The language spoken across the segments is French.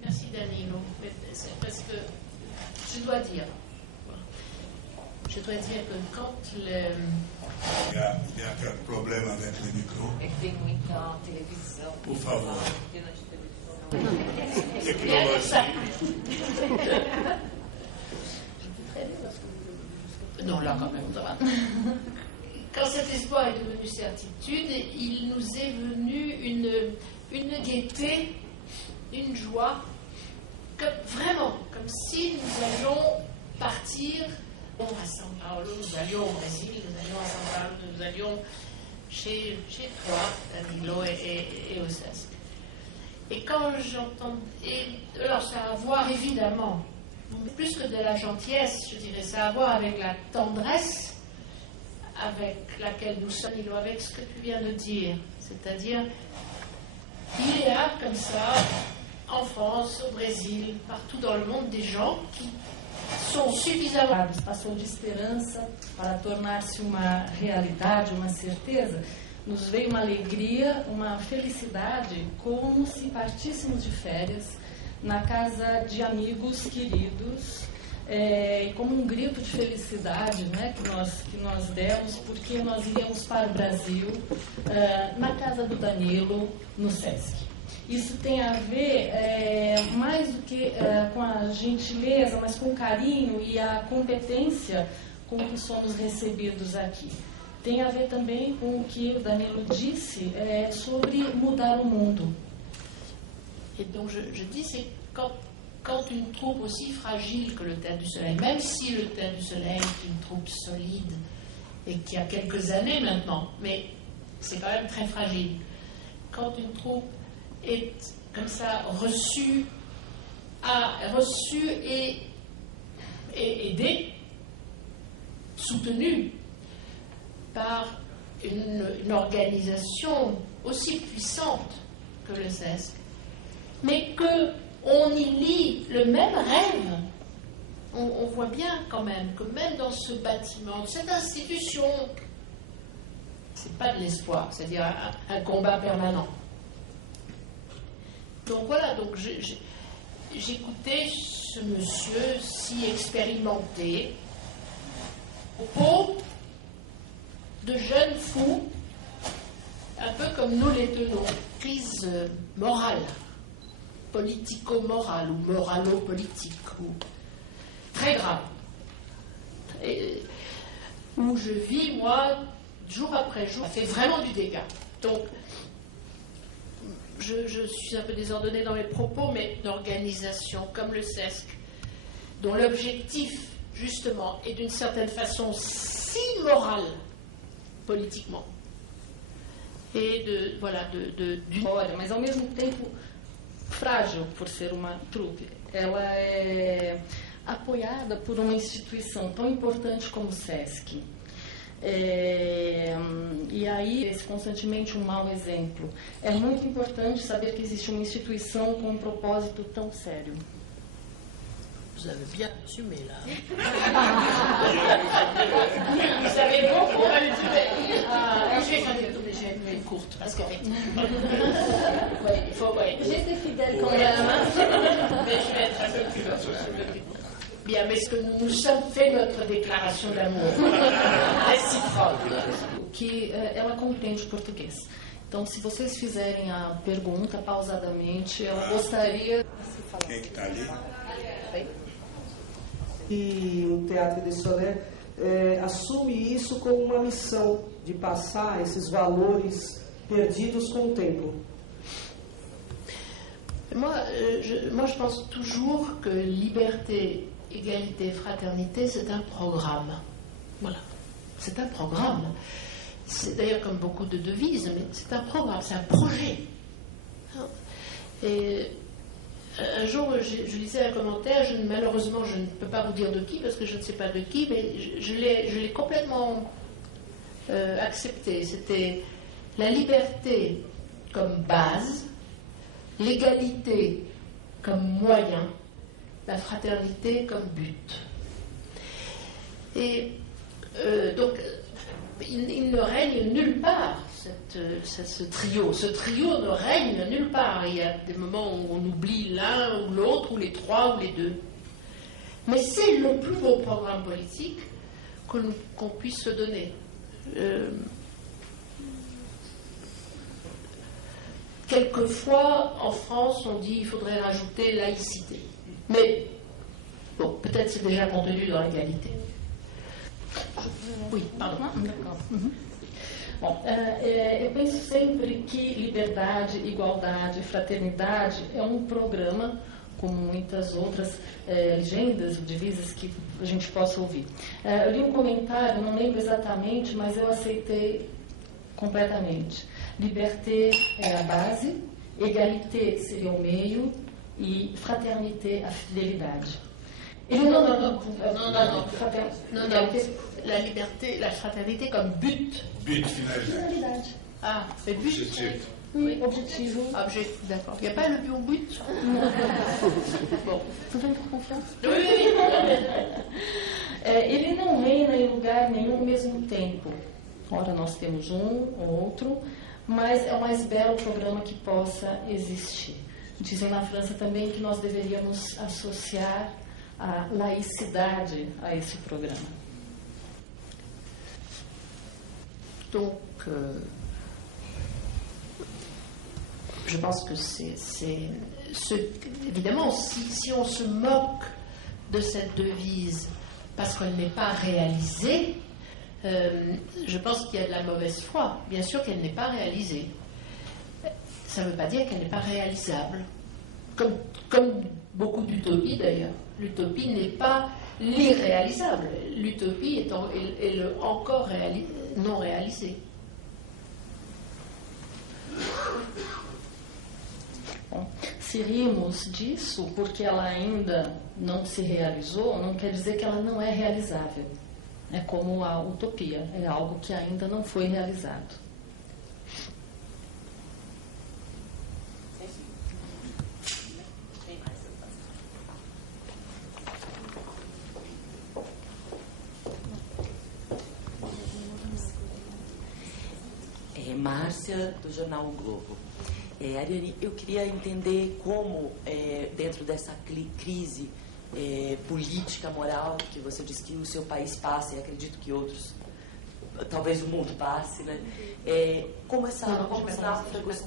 Merci Danilo, parce que je dois dire que quand Il y a quelques problèmes avec le micro. Por favor. Non, là quand même, ça va. Quand cet espoir est devenu certitude, il nous est venu une gaieté, une joie, vraiment, comme si nous allions partir à São Paulo, nous allions au Brésil, nous allions à São Paulo, nous allions chez toi, Danilo, et au CESC. Et quand j'entends... Alors ça a à voir évidemment, plus que de la gentillesse, je dirais, ça a à voir avec la tendresse avec laquelle nous sommes, avec ce que tu viens de dire. C'est-à-dire, il y a comme ça, en France, au Brésil, partout dans le monde, des gens qui sont suffisamment... Passou de esperança para tornar-se uma realidade, uma certeza. Nos veio uma alegria, uma felicidade, como se partíssemos de férias na casa de amigos queridos, como um grito de felicidade, né, que nós demos, porque nós íamos para o Brasil, na casa do Danilo, no SESC. Isso tem a ver mais do que com a gentileza, mas com o carinho e a competência com que somos recebidos aqui. Tem a ver também com o que o Danilo disse sobre mudar o mundo. Et donc je dis, c'est quand une troupe aussi fragile que le Théâtre du Soleil, même si le Théâtre du Soleil est une troupe solide et qui a quelques années maintenant, mais c'est quand même très fragile, quand une troupe est comme ça reçue et aidée, soutenue par une organisation aussi puissante que le CESC, mais qu'on y lit le même rêve, on voit bien quand même que même dans ce bâtiment, cette institution, c'est pas de l'espoir, c'est-à-dire un combat permanent. Donc voilà, donc j'écoutais ce monsieur si expérimenté, au pot de jeunes fous, un peu comme nous les tenons, crise morale, politico-morale ou moralo-politique, ou très grave, où je vis, moi, jour après jour, ça fait vraiment du dégât. Donc, je suis un peu désordonnée dans mes propos, mais d'organisation comme le CESC, dont l'objectif, justement, est d'une certaine façon si moral, politiquement, et mas ao mesmo tempo frágil por ser uma trupe. Ela é apoiada por uma instituição tão importante como o SESC. E aí, esse constantemente um mau exemplo. É muito importante saber que existe uma instituição com um propósito tão sério. Vous avez bien assumé là. Vous avez beaucoup assumé. Je vais faire des gênes courtes parce que il faut. J'étais fidèle quand même. Mais je vais être un peu plus bien, mais est-ce que nous nous sommes fait notre déclaration d'amour réciproque? Que ela compreende português. Então, se vocês fizerem a pergunta pausadamente, ela gostaria de se falar. Quem está ali? E o Théâtre du Soleil assume isso como uma missão de passar esses valores perdidos com o tempo. Moi, je pense toujours que liberté, égalité, fraternité, c'est un programme. Voilà, c'est un programme. C'est d'ailleurs comme beaucoup de devises, mais c'est un programme, c'est un projet. Et un jour, je lisais un commentaire, malheureusement, je ne peux pas vous dire de qui, parce que je ne sais pas de qui, mais je l'ai complètement accepté. C'était la liberté comme base, l'égalité comme moyen, la fraternité comme but. Et donc, il ne règne nulle part ce trio. Ce trio ne règne nulle part. Il y a des moments où on oublie l'un ou l'autre, ou les trois, ou les deux. Mais c'est le plus beau programme politique qu'on puisse se donner. Quelquefois, en France, on dit qu'il faudrait rajouter laïcité. Mais, bon, peut-être c'est déjà contenu dans l'égalité. Oui, pardon. D'accord. Bom, eu penso sempre que liberdade, igualdade, fraternidade é programa, como muitas outras legendas ou divisas que a gente possa ouvir. Eu li comentário, não lembro exatamente, mas eu aceitei completamente. Liberté é a base, égalité seria o meio e fraternité a fidelidade. Non, la liberté, la fraternité comme but. But, finalidade. Ah, mais but. Oui, objetivo. Objectif, d'accord. Il n'y a pas le but. Bom, tu tem confiança? Oui. Ele não reina em lugar nenhum ao mesmo tempo. Ora, nós temos um ou outro, mas é o mais belo programa que possa existir. Dizem na França também que nós deveríamos associar a laicidade a esse programa. Donc, je pense que évidemment, si on se moque de cette devise parce qu'elle n'est pas réalisée, je pense qu'il y a de la mauvaise foi. Bien sûr qu'elle n'est pas réalisée. Ça ne veut pas dire qu'elle n'est pas réalisable. Comme beaucoup d'utopies d'ailleurs. L'utopie n'est pas l'irréalisable. L'utopie est le encore non réalisé. Bom, se rimos disso porque ela ainda não se realizou, não quer dizer que ela não é realizável. É como a utopia, é algo que ainda não foi realizado. Márcia, do jornal O Globo. Ariane, eu queria entender como, dentro dessa crise política, moral, que você disse que o seu país passa, e acredito que outros, talvez o mundo passe, né? Como os náufragos...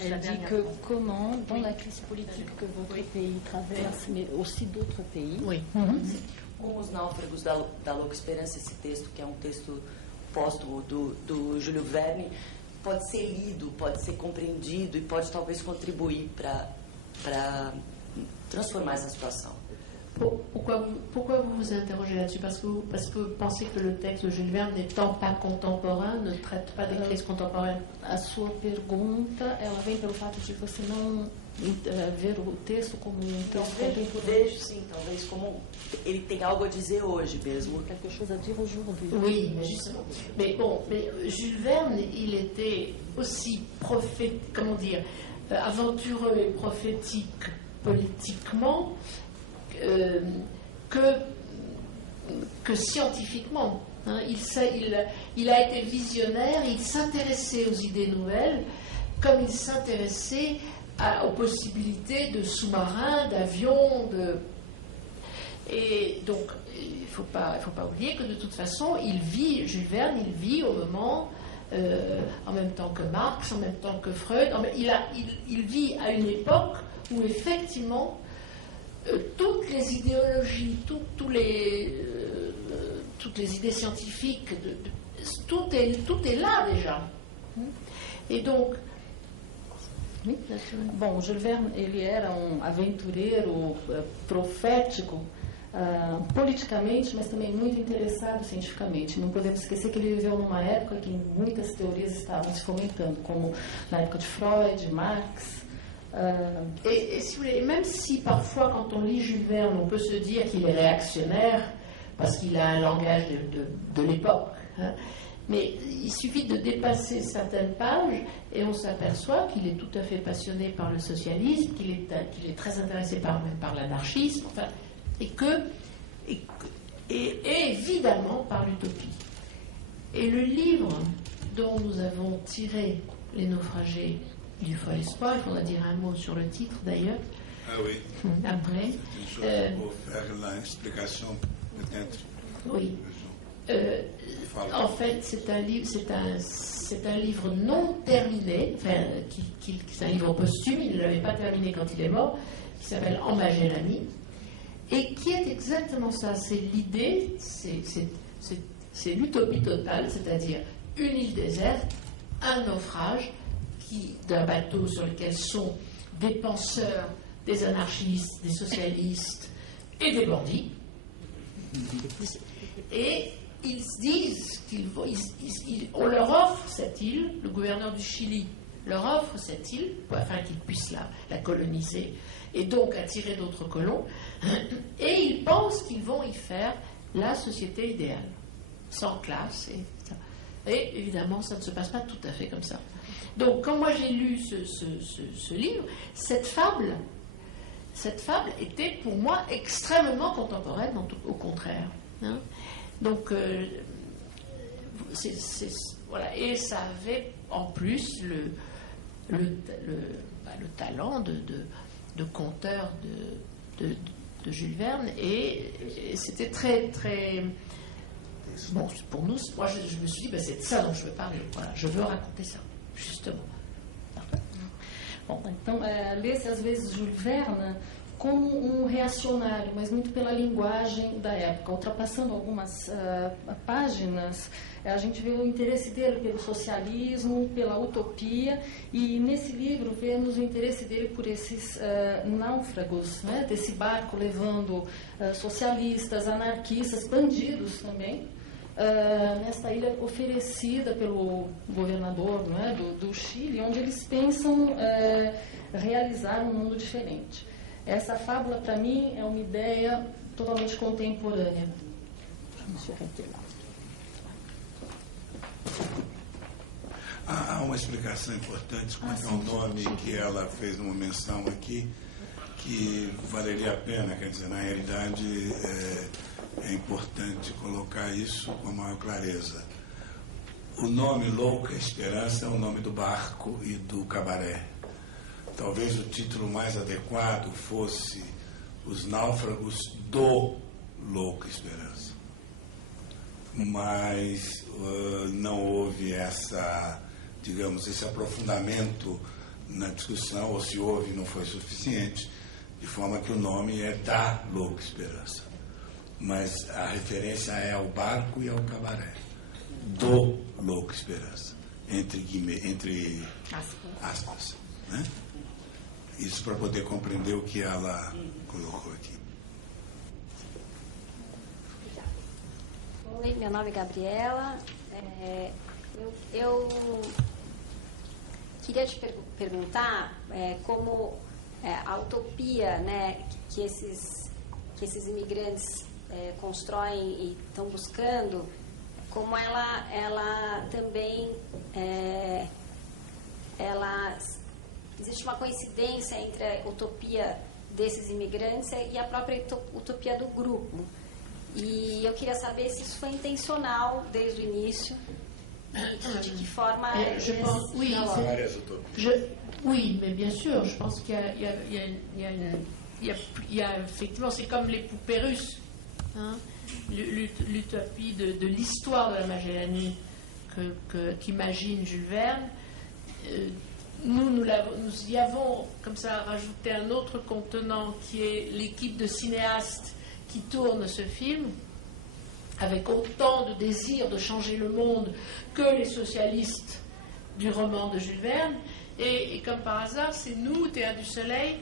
Elle dit que comment, dans la crise politique que votre pays traverse, mais aussi d'autres pays, como os náufragos da Louca Esperança, esse texto, que é um texto póstumo do Júlio Verne, pode ser lido, pode ser compreendido e pode talvez contribuir para transformar essa situação. Pourquoi vous vous interrogez là-dessus? Parce que vous pensez que le texte de Jules Verne, n'étant pas contemporain, ne traite pas des crises contemporaines? A sua pergunta, ela vem pelo fato de você não ver o texto como texto contemporâneo? Vejo, sim, talvez como ele tem algo a dizer hoje mesmo. Quelque chose à dire aujourd'hui. Oui, justement. Mais bon, Jules Verne, il était aussi aventureux et prophétique politiquement que scientifiquement. Hein. Il a été visionnaire, il s'intéressait aux idées nouvelles comme il s'intéressait aux possibilités de sous-marins, d'avions, et donc il ne faut pas oublier que de toute façon Jules Verne il vit au moment en même temps que Marx, en même temps que Freud, il vit à une époque où effectivement toutes les idéologies, toutes les idées scientifiques, tout est là déjà. Et donc, bom, Jules Verne, ele era aventureiro profético politicamente, mas também muito interessado cientificamente. Não podemos esquecer que ele viveu numa época que muitas teorias estavam se fomentando, como na época de Freud, Marx. Et si vous voulez, même si parfois quand on lit Jules Verne, on peut se dire qu'il est réactionnaire parce qu'il a un langage de l'époque, hein, mais il suffit de dépasser certaines pages et on s'aperçoit qu'il est tout à fait passionné par le socialisme, qu'il est très intéressé par l'anarchisme, enfin, et évidemment par l'utopie. Et le livre dont nous avons tiré les naufragés du Fol Espoir, il faudra dire un mot sur le titre d'ailleurs. Ah oui. Après. Une chose pour faire l'explication, peut-être. Oui. En fait, c'est un livre non terminé, enfin, c'est un livre posthume, il ne l'avait pas terminé quand il est mort, qui s'appelle En Magellanie, et qui est exactement ça. C'est l'idée, c'est l'utopie totale, c'est-à-dire une île déserte, un naufrage d'un bateau sur lequel sont des penseurs, des anarchistes, des socialistes et des bandits. Et ils se disent on leur offre cette île, le gouverneur du Chili leur offre cette île afin qu'ils puissent la coloniser et donc attirer d'autres colons, et ils pensent qu'ils vont y faire la société idéale, sans classe, et évidemment ça ne se passe pas tout à fait comme ça. Donc quand moi j'ai lu ce livre, cette fable était pour moi extrêmement contemporaine, au contraire. Hein. Donc, voilà. Et ça avait en plus le talent de conteur de Jules Verne, et c'était très, très... Bon, pour nous, moi je me suis dit, c'est de ça dont je veux parler. Voilà, je veux raconter ça, justement. Bom, então, lê-se às vezes Jules Verne como reacionário, mas muito pela linguagem da época. Ultrapassando algumas páginas, a gente vê o interesse dele pelo socialismo, pela utopia, e nesse livro vemos o interesse dele por esses náufragos, né, desse barco levando socialistas, anarquistas, bandidos também, nesta ilha oferecida pelo governador, né, do Chile, onde eles pensam realizar um mundo diferente. Essa fábula, para mim, é uma ideia totalmente contemporânea. Há uma explicação importante quanto ao nome que ela fez uma menção aqui, que valeria a pena, quer dizer, na realidade é importante colocar isso com a maior clareza. O nome Louca Esperança é o nome do barco e do cabaré. Talvez o título mais adequado fosse Os Náufragos do Louca Esperança. Mas não houve esse aprofundamento na discussão, ou se houve não foi suficiente, de forma que o nome é da Louca Esperança. Mas a referência é ao barco e ao cabaré. Do Louca Esperança. Entre aspas. Né? Isso para poder compreender o que ela colocou aqui. Oi, meu nome é Gabriela. Eu queria te perguntar como a utopia, né, que esses imigrantes constroem e estão buscando, como ela também existe uma coincidência entre a utopia desses imigrantes e a própria utopia do grupo. E eu queria saber se isso foi intencional desde o início e de que forma... Oui, mais bien sûr, je pense qu'il y a effectivement, c'est comme les poupées russes, hein, l'utopie de l'histoire de la Magellanie qu'imagine Jules Verne. Nous y avons comme ça rajouté un autre contenant qui est l'équipe de cinéastes qui tourne ce film, avec autant de désir de changer le monde que les socialistes du roman de Jules Verne. Et comme par hasard, c'est nous, Théâtre du Soleil,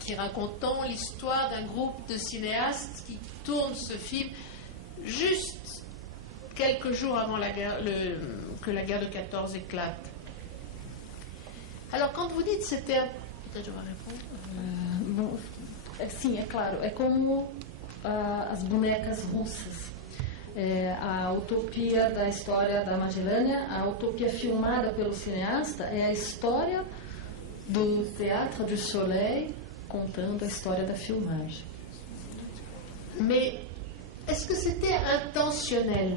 qui racontons l'histoire d'un groupe de cinéastes qui tournent ce film juste quelques jours avant que la guerre de 14 éclate. Alors, quand vous dites c'était... Peut-être je vais répondre. Sim, é claro. É como as bonecas russas. A utopia da história da Magellânia, a utopia filmada pelo cineasta, é a história do Théâtre du Soleil contando a história da filmagem. Mais est-ce que c'était intentionnel?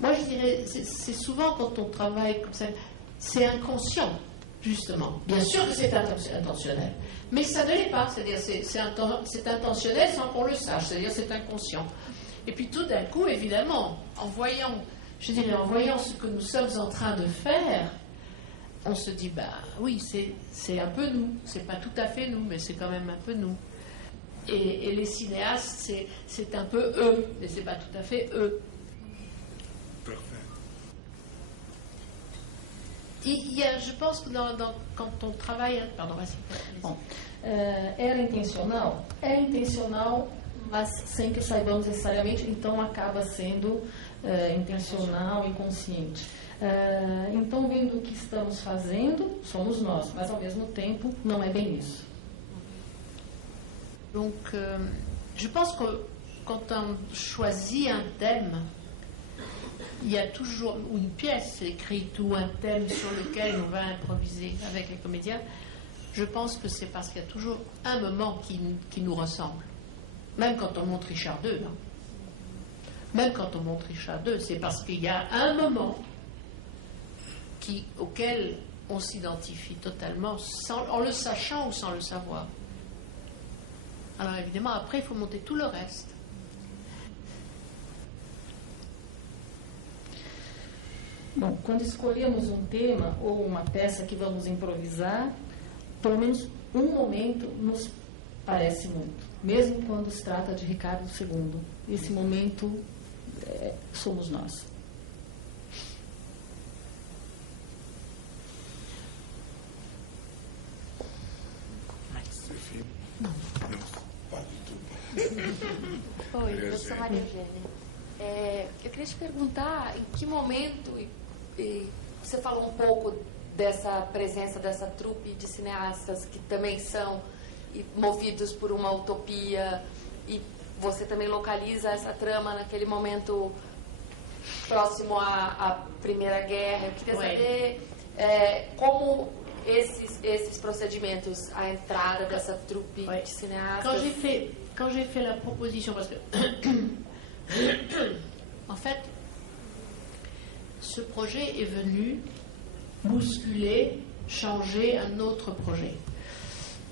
moi je dirais, c'est souvent quand on travaille comme ça, c'est inconscient, justement. Bien sûr que c'est intentionnel, mais ça ne l'est pas, c'est-à-dire c'est intentionnel sans qu'on le sache, c'est-à-dire c'est inconscient. Et puis tout d'un coup, évidemment, en voyant ce que nous sommes en train de faire, on se dit, bah oui, c'est un peu nous, c'est pas tout à fait nous, mais c'est quand même un peu nous. Et les cinéastes, c'est un peu eux, mais c'est pas tout à fait eux. Parfait. Il y a, je pense que quand on travaille... Pardon, vas-y. Bom, era intencional? É intencional, mas sem que saibamos necessariamente, então acaba sendo intencional e consciente. Então, vendo o que estamos fazendo, somos nós, mas ao mesmo tempo não é bem isso. Donc, je pense que quand on choisit un thème, il y a toujours une pièce écrite ou un thème sur lequel on va improviser avec les comédiens. Je pense que c'est parce qu'il y a toujours un moment qui nous ressemble. Même quand on monte Richard II. Hein. Même quand on monte Richard II, c'est parce qu'il y a un moment auquel on s'identifie totalement, en le sachant ou sans le savoir. Alors évidemment, après, il faut monter tout le reste. Bom, quando escolhemos um tema ou uma peça que vamos improvisar, pelo menos um momento nos parece muito, mesmo quando se trata de Ricardo II. Esse momento somos nós. Oi, eu sou Maria Eugênia. Eu queria te perguntar em que momento, e você falou um pouco dessa presença dessa trupe de cineastas que também são movidos por uma utopia, e você também localiza essa trama naquele momento próximo à Primeira Guerra. Eu queria saber como esses procedimentos, a entrada dessa trupe de cineastas... Quand j'ai fait la proposition, parce que en fait, ce projet est venu bousculer, changer un autre projet.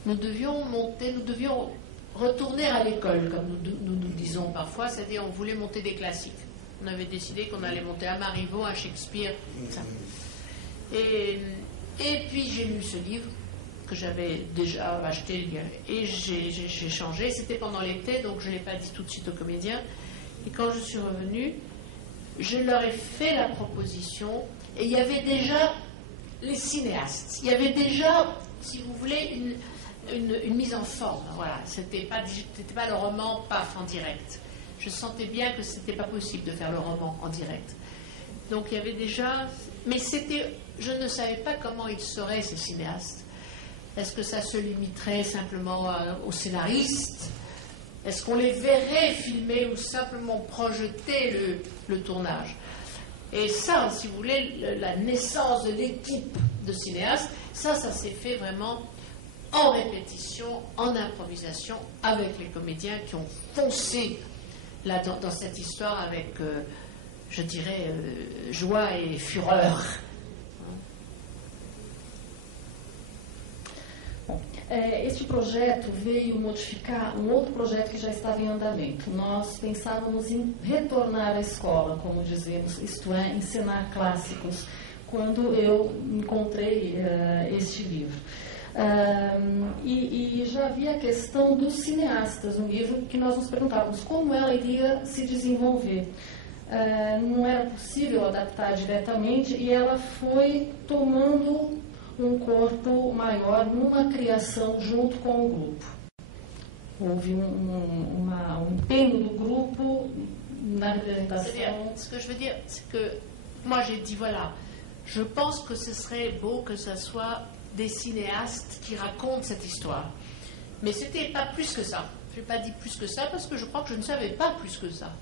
Nous devions retourner à l'école, comme nous disons parfois, c'est-à-dire on voulait monter des classiques. On avait décidé qu'on allait monter un Marivaux, un Shakespeare, ça. Et puis j'ai lu ce livre que j'avais déjà acheté et j'ai changé. C'était pendant l'été, donc je ne l'ai pas dit tout de suite aux comédiens. Et quand je suis revenue, je leur ai fait la proposition et il y avait déjà les cinéastes. Il y avait déjà, si vous voulez, une mise en forme. Voilà, c'était pas le roman paf en direct. Je sentais bien que c'était pas possible de faire le roman en direct. Donc il y avait déjà, mais je ne savais pas comment ils seraient ces cinéastes. Est-ce que ça se limiterait simplement aux scénaristes? Est-ce qu'on les verrait filmer ou simplement projeter le tournage? Et ça, si vous voulez, la naissance de l'équipe de cinéastes, ça s'est fait vraiment en répétition, en improvisation, avec les comédiens qui ont foncé là dans cette histoire avec, je dirais, joie et fureur. Este projeto veio modificar um outro projeto que já estava em andamento. Nós pensávamos em retornar à escola, como dizemos, isto é, ensinar clássicos, quando eu encontrei este livro. E já havia a questão dos cineastas no livro, que nós nos perguntávamos como ela iria se desenvolver. Não era possível adaptar diretamente e ela foi tomando corpo maior numa criação junto com o grupo. Houve empenho do grupo na representação. Ce que je veux dire, c'est que moi j'ai dit voilà, je pense que ce serait beau que ce soit des cinéastes qui racontent cette histoire. Mais c'était pas plus que ça. Je n'ai pas dit plus que ça parce que je crois que je ne savais pas plus que ça.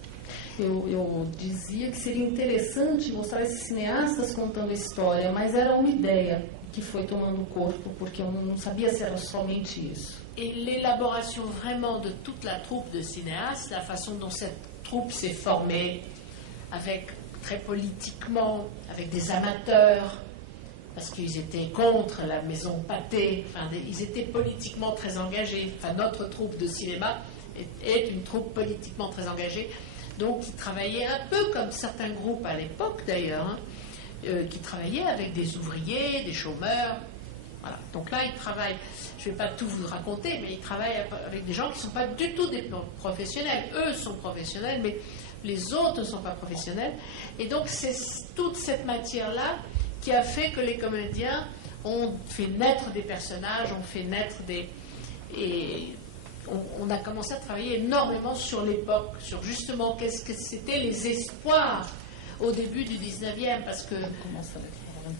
Eu dizia que seria interessante mostrar esses cineastas contando a história, mas era uma ideia que foi tomando corpo, porque eu não sabia se era somente isso. Et l'élaboration vraiment de toute la troupe de cinéastes, la façon dont cette troupe s'est formée, avec très politiquement, avec des amateurs, parce qu'ils étaient contre la maison Pathé, enfin, ils étaient politiquement très engagés. Enfin, notre troupe de cinéma est une troupe politiquement très engagée, donc ils travaillaient un peu comme certains groupes à l'époque d'ailleurs, hein, qui travaillaient avec des ouvriers, des chômeurs. Voilà. Donc là, ils travaillent, je ne vais pas tout vous raconter, mais ils travaillent avec des gens qui ne sont pas du tout des professionnels. Eux sont professionnels, mais les autres ne sont pas professionnels. Et donc, c'est toute cette matière-là qui a fait que les comédiens ont fait naître des personnages, ont fait naître des... Et on a commencé à travailler énormément sur l'époque, sur justement qu'est-ce que c'était les espoirs au début du 19e, parce que...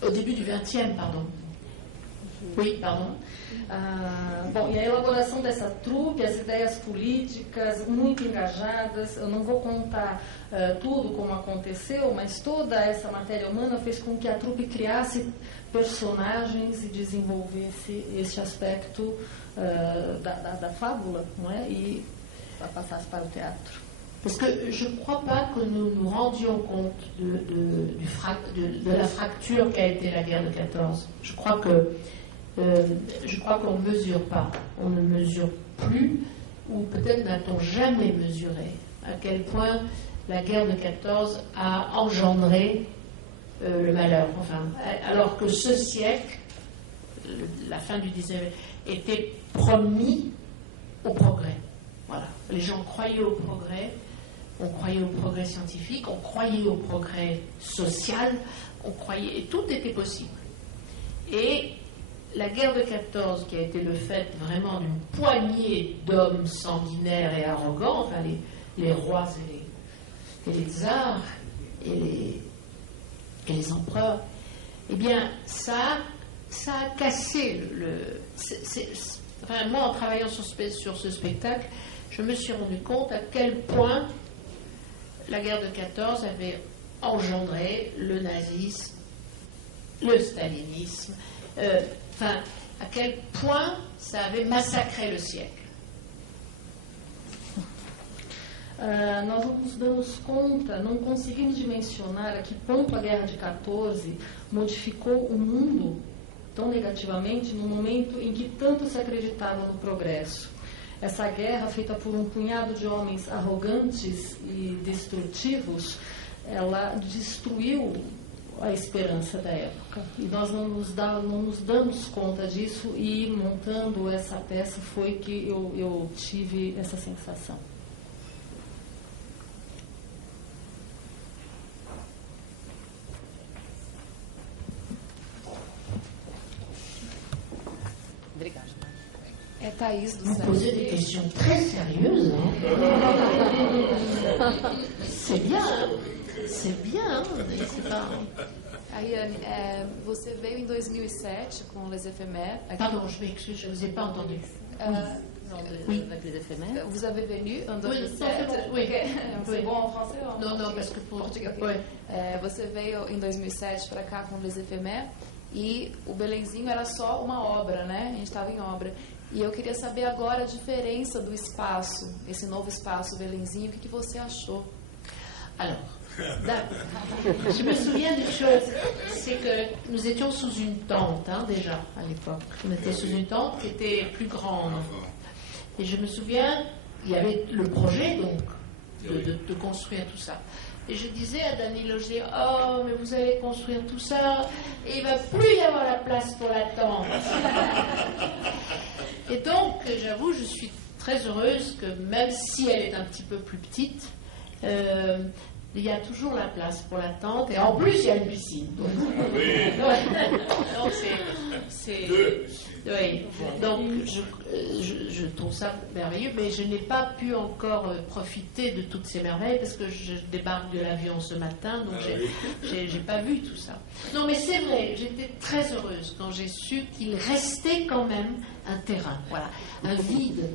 Au début du 20e, pardon. Oui, pardon. Bom, e a elaboração dessa trupe, as ideias políticas muito engajadas, eu não vou contar tudo como aconteceu, mas toda essa matéria humana fez com que a trupe criasse personagens e desenvolvesse este aspecto da fábula, não é? E passasse para o teatro. Parce que je ne crois pas que nous nous rendions compte de la fracture qu'a été la guerre de 14. Je crois qu'on ne mesure pas, on ne mesure plus, ou peut-être n'a-t-on jamais mesuré à quel point la guerre de 14 a engendré le malheur. Enfin, alors que ce siècle, la fin du 19e, était promis au progrès. Voilà. Les gens croyaient au progrès, on croyait au progrès scientifique, on croyait au progrès social, on croyait, et tout était possible. Et la guerre de 14, qui a été le fait vraiment d'une poignée d'hommes sanguinaires et arrogants, enfin les rois et les tsars et les empereurs, eh bien, ça a cassé enfin, moi, en travaillant sur ce spectacle, je me suis rendu compte à quel point la guerre de 14 avait engendré le nazisme, le stalinisme, enfin, à quel point ça avait massacré le siècle. Nós não nos damos conta, não conseguimos dimensionar a que ponto a Guerra de 14 modificou o mundo tão negativamente no momento em que tanto se acreditava no progresso. Essa guerra, feita por um punhado de homens arrogantes e destrutivos, ela destruiu a esperança da época. E nós não nos damos conta disso, e montando essa peça foi que eu tive essa sensação. Obrigada. É Thaís do Vous posez des questions très sérieuses, hein? C'est bien, hein? C'est bien, c'est pas... Ariane, você veio em 2007 com Les Éphémères. Pardon, je m'excuse, je ne vous ai pas entendu. Oui, avec Les Éphémères. Vous avez venu en 2007. Oui, C'est bon en français ou en Non, portugais? non, parce que pour... Português, ok. Oui. Você veio em 2007 para cá com Les Éphémères e o Belenzinho era só uma obra, né? A gente estava em obra. E eu queria saber agora a diferença do espaço, esse novo espaço Belenzinho, o que você achou? Alors, je me souviens d'une chose, c'est que nous étions sous une tente, hein, déjà, à l'époque. On était sous une tente qui était plus grande. Et je me souviens, il y avait le projet, donc, de construire tout ça. Et je disais à Dany Loger, oh, mais vous allez construire tout ça, et il ne va plus y avoir la place pour la tente. Et donc, j'avoue, je suis très heureuse que même si elle est un petit peu plus petite, il y a toujours la place pour la tente, et en plus il y a une piscine. Donc, donc oui. Donc je trouve ça merveilleux, mais je n'ai pas pu encore profiter de toutes ces merveilles parce que je débarque de l'avion ce matin, donc j'ai pas vu tout ça. Non, mais c'est vrai, j'étais très heureuse quand j'ai su qu'il restait quand même un terrain, voilà, un vide.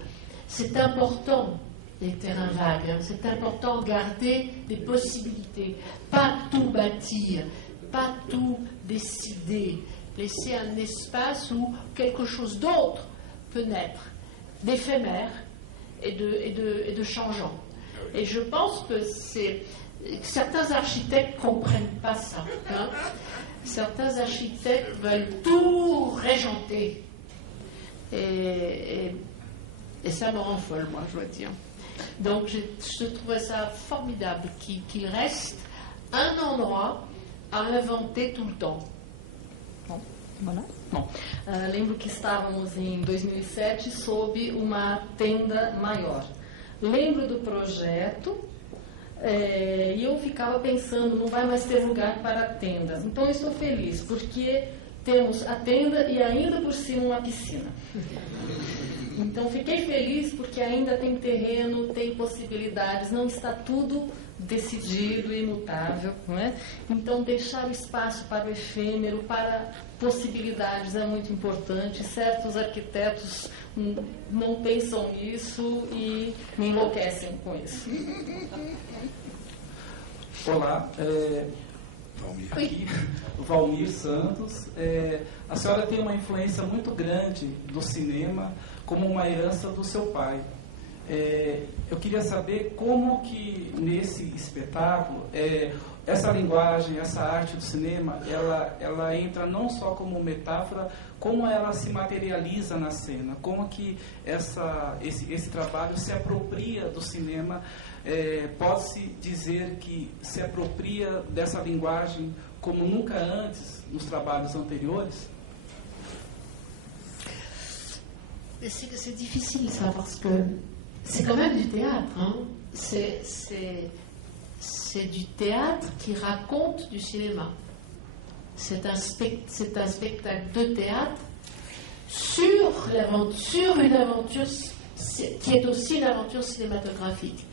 C'est important. Les terrains vagues, hein. C'est important de garder des possibilités, pas tout bâtir, pas tout décider, laisser un espace où quelque chose d'autre peut naître, d'éphémère et de changeant. Et je pense que c'est Certains architectes ne comprennent pas ça. Hein. Certains architectes veulent tout régenter. Et ça me rend folle, moi, je dois dire. Donc, je trouvais ça formidable qu'il reste un endroit a inventer tout le temps. Bom, lembro que estávamos em 2007 sob uma tenda maior. Lembro do projeto e eu ficava pensando, não vai mais ter lugar para a tenda. Então eu estou feliz, porque temos a tenda e ainda por cima uma piscina. Então fiquei feliz porque ainda tem terreno, tem possibilidades, não está tudo decidido e imutável, não é? Então deixar o espaço para o efêmero, para possibilidades é muito importante. Certos arquitetos não pensam nisso e me enlouquecem com isso. Olá, aqui, Valmir Santos. A senhora tem uma influência muito grande do cinema como uma herança do seu pai. Eu queria saber como que nesse espetáculo essa linguagem, essa arte do cinema, ela entra não só como metáfora, como ela se materializa na cena, como que esse trabalho se apropria do cinema, pode-se dizer que se apropria dessa linguagem como nunca antes nos trabalhos anteriores? C'est difficile ça, parce que c'est quand même du théâtre. Hein. C'est du théâtre qui raconte du cinéma. C'est un spectacle de théâtre sur une aventure qui est aussi une aventure cinématographique.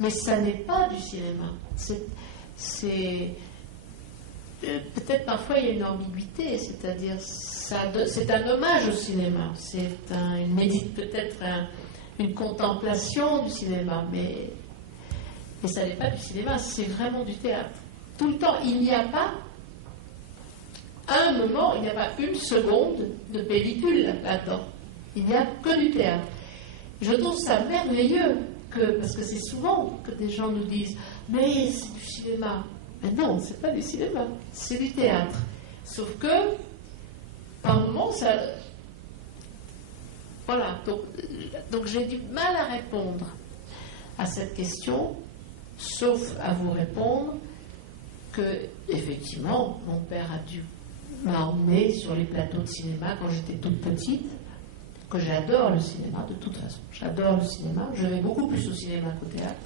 Mais ça n'est pas du cinéma. Peut-être parfois il y a une ambiguïté, c'est-à-dire c'est un hommage au cinéma, c'est peut-être une contemplation du cinéma, mais ça n'est pas du cinéma, c'est vraiment du théâtre. Tout le temps, il n'y a pas un moment, il n'y a pas une seconde de pellicule là-dedans. Il n'y a que du théâtre. Je trouve ça merveilleux, parce que c'est souvent que des gens nous disent « mais c'est du cinéma ». Mais non, c'est pas du cinéma, c'est du théâtre. Sauf que, par moments, ça... Voilà, donc j'ai du mal à répondre à cette question, sauf à vous répondre que, effectivement, mon père m'a emmené sur les plateaux de cinéma quand j'étais toute petite, que j'adore le cinéma, de toute façon. J'adore le cinéma, je vais beaucoup plus au cinéma qu'au théâtre.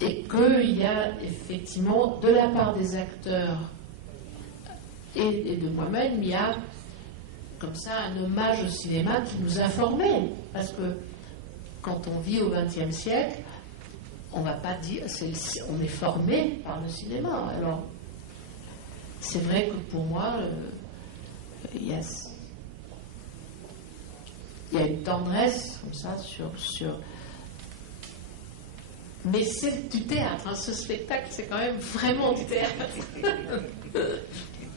Et qu'il y a effectivement, de la part des acteurs et de moi-même, il y a comme ça un hommage au cinéma qui nous a formés. Parce que quand on vit au XXe siècle, on ne va pas dire, on est formé par le cinéma. Alors, c'est vrai que pour moi, il y a une tendresse comme ça sur mais c'est du théâtre, hein. Ce spectacle, c'est quand même vraiment du théâtre.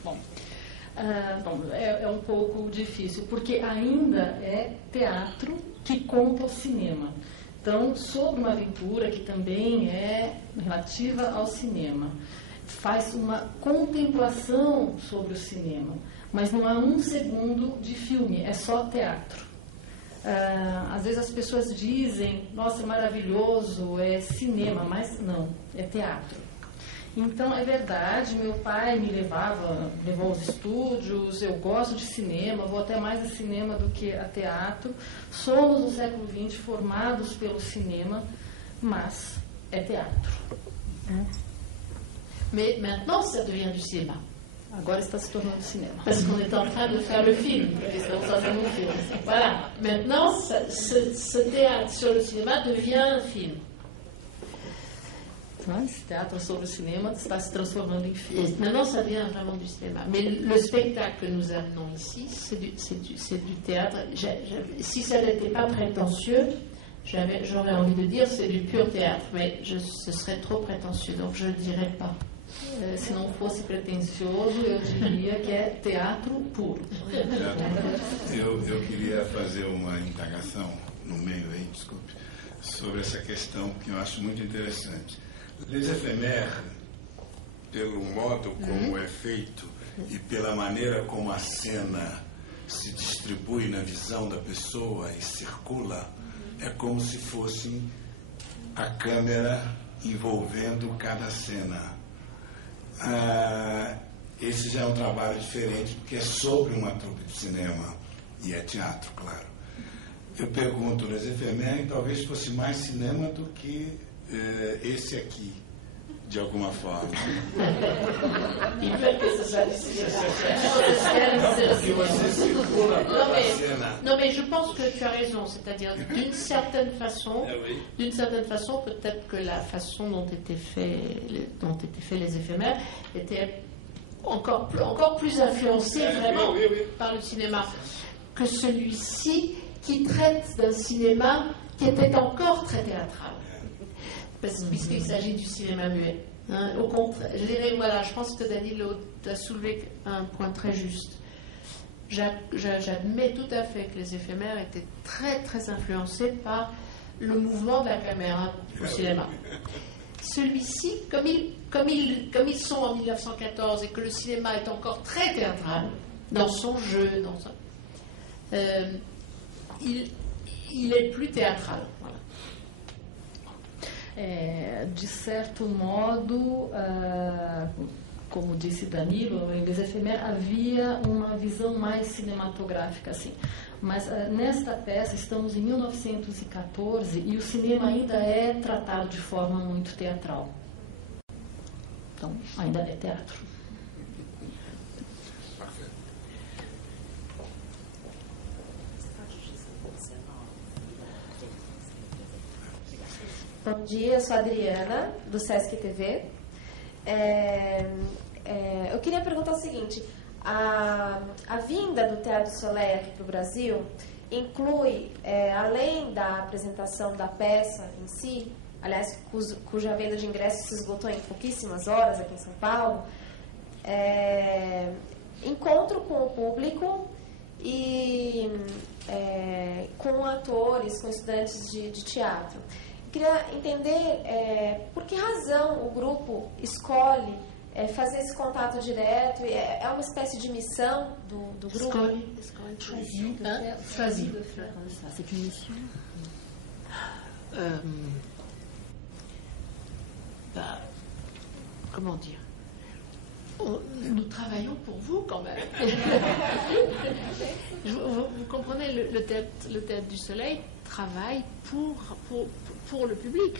Bom, é um pouco difícil, porque ainda é teatro que conta o cinema. Então, sobre uma aventura que também é relativa ao cinema, faz uma contemplação sobre o cinema, mas não há um segundo de filme, é só teatro. Às vezes as pessoas dizem, nossa, é maravilhoso, é cinema, mas não, é teatro. Então, é verdade, meu pai me levou aos estúdios, eu gosto de cinema, vou até mais a cinema do que a teatro. Somos no século XX formados pelo cinema, mas é teatro. Mais maintenant, ça devient du cinéma. Agora está se tornando cinema. Parce qu'on est en train de faire le film. Voilà. Maintenant, ce théâtre sur le cinéma devient un film. Esse teatro sobre o cinema está se transformando em filme. Et maintenant, ça devient vraiment du cinéma. Mais le spectacle que nous amenons ici, c'est du théâtre. Si ça n'était pas prétentieux, j'aurais envie de dire c'est du pur théâtre. Mais ce serait trop prétentieux, donc je ne le dirais pas. Se não fosse pretensioso, eu diria que é teatro puro. Eu queria fazer uma indagação no meio aí, desculpe, sobre essa questão que eu acho muito interessante. Les éphémères, pelo modo como é feito e pela maneira como a cena se distribui na visão da pessoa e circula, é como se fosse a câmera envolvendo cada cena. Esse já é um trabalho diferente, porque é sobre uma trupe de cinema, e é teatro, claro. Eu pergunto, Les éphémères talvez fosse mais cinema do que esse aqui, de alguma forma. Non mais je pense que tu as raison, c'est-à-dire d'une certaine façon, peut-être que la façon dont étaient faits les éphémères était encore plus influencée vraiment par le cinéma que celui-ci qui traite d'un cinéma qui était encore très théâtral. Puisqu'il s'agit du cinéma muet. Hein, au contraire, je dirais, voilà, je pense que Danilo a soulevé un point très juste. J'admets tout à fait que les éphémères étaient très très influencés par le mouvement de la caméra au cinéma. Celui-ci, comme ils sont en 1914 et que le cinéma est encore très théâtral dans son jeu, il est plus théâtral. Voilà. De certo modo, como disse Danilo, em Les Éphémères havia uma visão mais cinematográfica, assim. Mas nesta peça estamos em 1914 e o cinema ainda é tratado de forma muito teatral. Então, ainda é teatro. Bom dia, eu sou a Adriana, do Sesc TV. Eu queria perguntar o seguinte: a vinda do Teatro du Soleil aqui para o Brasil inclui, além da apresentação da peça em si, aliás, cuja venda de ingressos se esgotou em pouquíssimas horas aqui em São Paulo, encontro com o público e com atores, com estudantes de teatro. Queria entender por que razão o grupo escolhe fazer esse contato direto. É uma espécie de missão do grupo? Choisi. C'est une mission. Comment dire? Nous travaillons pour vous quand même. Vous comprenez, le Théâtre du Soleil travaille pour le public.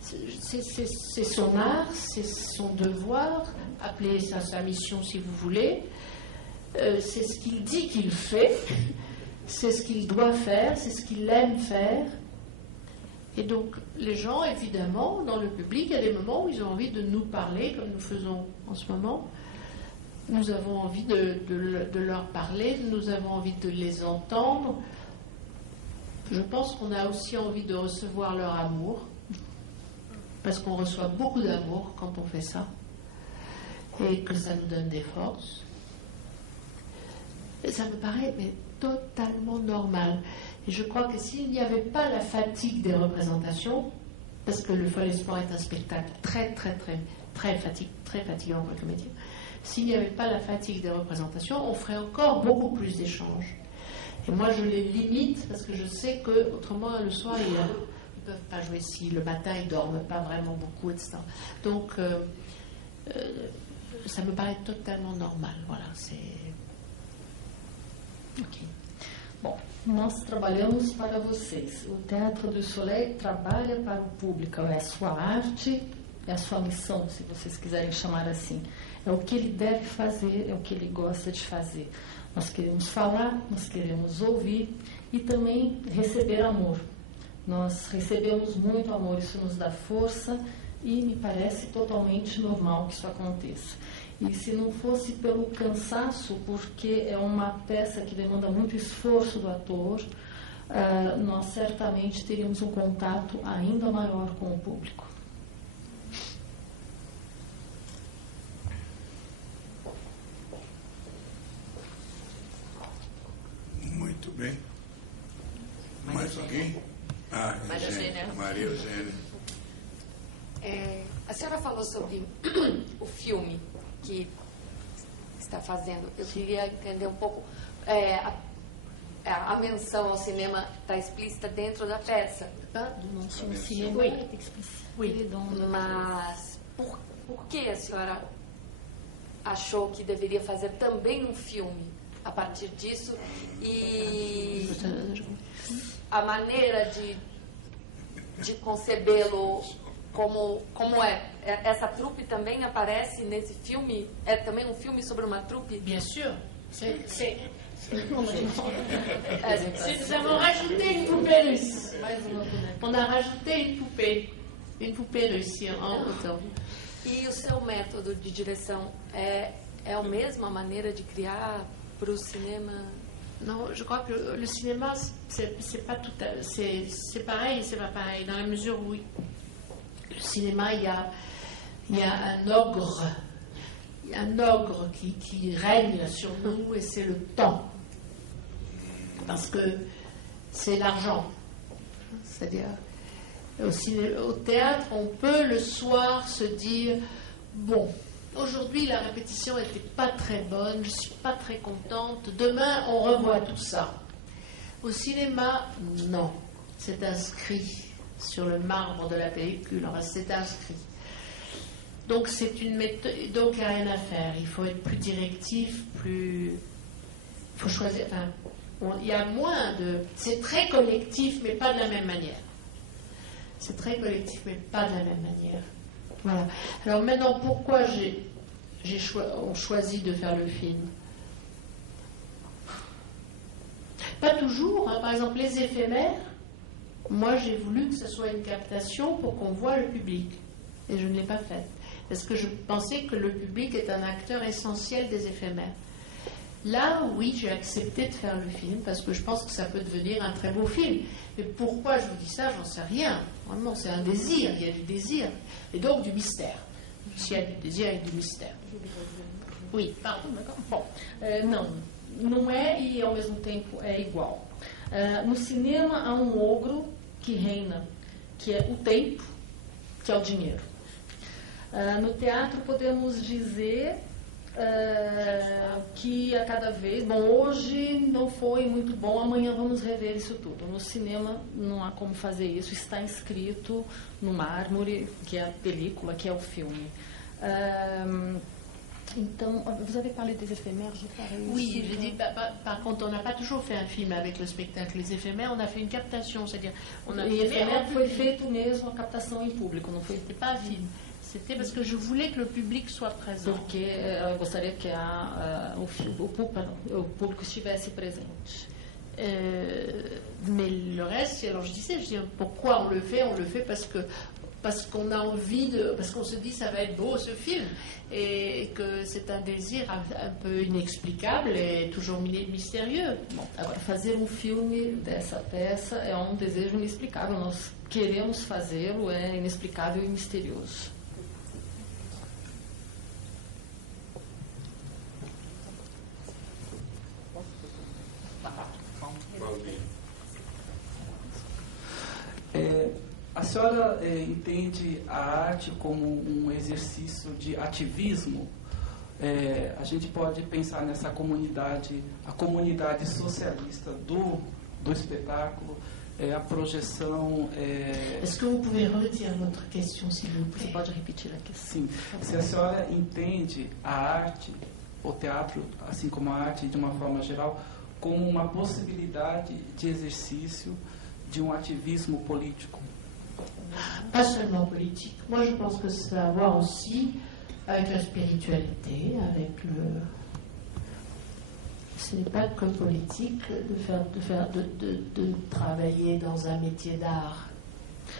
C'est son art, c'est son devoir, appelez ça sa mission si vous voulez. C'est ce qu'il dit qu'il fait, c'est ce qu'il doit faire, c'est ce qu'il aime faire. Et donc les gens, évidemment, dans le public, il y a des moments où ils ont envie de nous parler, comme nous faisons en ce moment. Nous avons envie de leur parler, nous avons envie de les entendre. Je pense qu'on a aussi envie de recevoir leur amour, parce qu'on reçoit beaucoup d'amour quand on fait ça, et que ça nous donne des forces. Et ça me paraît totalement normal. Et je crois que s'il n'y avait pas la fatigue des représentations, parce que le Folie Espoir est un spectacle très fatigant pour le comédien, s'il n'y avait pas la fatigue des représentations, on ferait encore beaucoup plus d'échanges. Et moi, je les limite parce que je sais qu'autrement, le soir, ils ne peuvent pas jouer si le matin, ils ne dorment pas vraiment beaucoup, etc. Donc, ça me paraît totalement normal. Voilà, c'est... Ok. Bom, nós trabalhamos para vocês. O Teatro du Soleil trabalha para o público. É a sua arte, é a sua missão, se vocês quiserem chamar assim. É o que ele deve fazer, é o que ele gosta de fazer. Nós queremos falar, nós queremos ouvir e também receber amor. Nós recebemos muito amor, isso nos dá força e me parece totalmente normal que isso aconteça. E se não fosse pelo cansaço, porque é uma peça que demanda muito esforço do ator, nós certamente teríamos um contato ainda maior com o público. Muito bem. Mais alguém? Maria Eugênia. A senhora falou sobre o filme que está fazendo. Eu queria entender um pouco. A menção ao cinema está explícita dentro da peça. Mas por que a senhora achou que deveria fazer também um filme a partir disso? E a maneira de concebê-lo como é? Essa trupe também aparece nesse filme? É também um filme sobre uma trupe? Bien sûr. Nous avons rajouté une poupée russe. On a rajouté une poupée russe en hauteur. E o seu método de direção é a mesma maneira de criar para o cinema? Non, je crois que le cinéma, c'est pas tout c'est pareil, c'est pas pareil, dans la mesure où le cinéma, il y a un ogre. Il y a un ogre qui règne sur nous, et c'est le temps. Parce que c'est l'argent. C'est-à-dire, au théâtre, on peut le soir se dire, bon, aujourd'hui la répétition n'était pas très bonne, je ne suis pas très contente, demain on revoit tout ça. Au cinéma, non. C'est inscrit sur le marbre de la pellicule, c'est inscrit. Donc c'est une méthode, donc il n'y a rien à faire. Il faut être plus directif, il faut choisir. Enfin, il y a moins de. C'est très collectif, mais pas de la même manière. C'est très collectif, mais pas de la même manière. Voilà. Alors maintenant, pourquoi on choisit de faire le film? Pas toujours. Par exemple, les éphémères. Moi, j'ai voulu que ce soit une captation pour qu'on voit le public, et je ne l'ai pas faite. Parce que je pensais que le public est un acteur essentiel des éphémères. Là, oui, j'ai accepté de faire le film, parce que je pense que ça peut devenir un très beau film. Mais pourquoi je vous dis ça, j'en sais rien. Vraiment, c'est un désir, il y a du désir. Et donc du mystère. S'il y a du désir, il y a du mystère. Oui, pardon. Bom, não é e ao mesmo tempo é igual. No cinema há um ogro que reina, que é o tempo, que é o dinheiro. No teatro podemos dizer que a cada vez, bom, hoje não foi muito bom, amanhã vamos rever isso tudo. No cinema não há como fazer isso, está inscrito no mármore, que é a película, que é o filme. Então, vous avez parlé des éphémères, je parlais aussi. Oui, j'ai dit, par contre, on n'a pas toujours fait un film avec le spectacle. Les éphémères, on a fait une captation, c'est-à-dire, on a e éphémère foi feito mesmo a captação em público, não foi? C'était pas un film. C'était parce que je voulais que le public soit présent. Porque eu gostaria que o público estivesse presente. Mais le reste, alors je disais, pourquoi on le fait parce qu'on a envie parce qu'on se dit ça va être beau ce film, et que c'est un désir un peu inexplicable et toujours mystérieux. Bom, agora fazer filme dessa peça é desejo inexplicável. Nós queremos fazê-lo, é inexplicável e misterioso. A senhora entende a arte como um exercício de ativismo? A gente pode pensar nessa comunidade, a comunidade socialista do espetáculo, a projeção... Est-ce que vous pouvez redire votre question, s'il vous plaît? Você pode repetir a questão? Sim. Se a senhora entende a arte, o teatro, assim como a arte de uma forma geral, como uma possibilidade de exercício de um ativismo político? Pas seulement politique. Moi, je pense que ça a à voir aussi avec la spiritualité, avec le. Ce n'est pas que politique de travailler dans un métier d'art.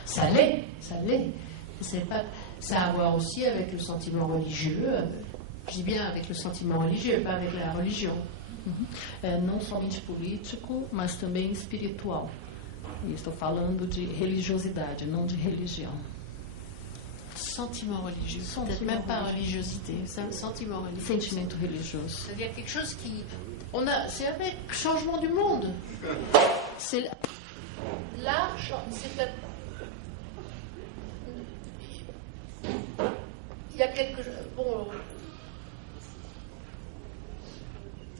Ça l'est. C'est pas. Ça a à voir aussi avec le sentiment religieux. Je dis bien avec le sentiment religieux, pas avec la religion. Não somente político, mas também espiritual. E estou falando de religiosidade, não de religião. Sentiment religieux, peut-être même pas religiosité, sentiment religieux. Sentimento religioso. C'est-à-dire quelque chose qui... C'est avec le changement du monde. l'art, c'est peut-être... Il y a quelque chose... Bon...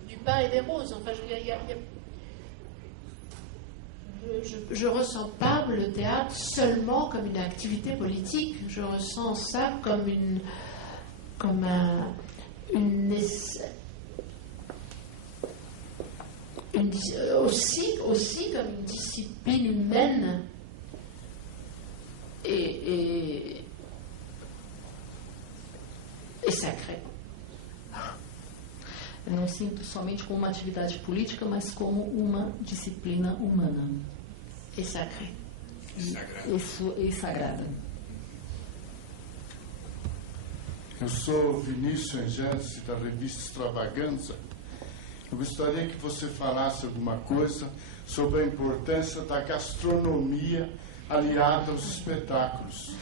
Du pain et des roses, enfin, je veux dire, je ne ressens pas le théâtre seulement comme une activité politique. Je ressens ça comme aussi comme une discipline humaine et sacrée. Eu não sinto somente como uma atividade política, mas como uma disciplina humana. E sacrée. E sagrada. Eu sou Vinícius Engels, da revista Extravaganza. Eu gostaria que você falasse alguma coisa sobre a importância da gastronomia aliada aos espetáculos.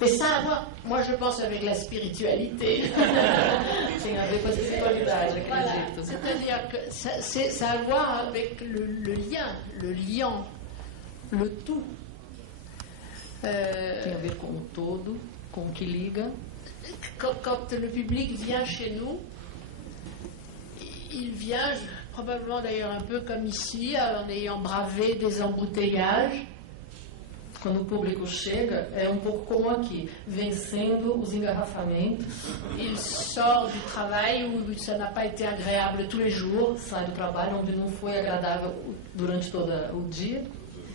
Mais ça, moi je pense avec la spiritualité. Tem a ver com a espiritualidade, acredito. C'est-à-dire que ça a à voir avec le lien, le liant, le tout. Tem a ver com o todo, com o que liga. Quand le public vient chez nous, il vient probablement d'ailleurs un peu comme ici, en ayant bravé des embouteillages. Quando o público chega, é um pouco como aqui, vencendo os engarrafamentos. Il sort du travail où ça n'a pas été agréable tous les jours. Sai do trabalho onde não foi agradável durante todo o dia.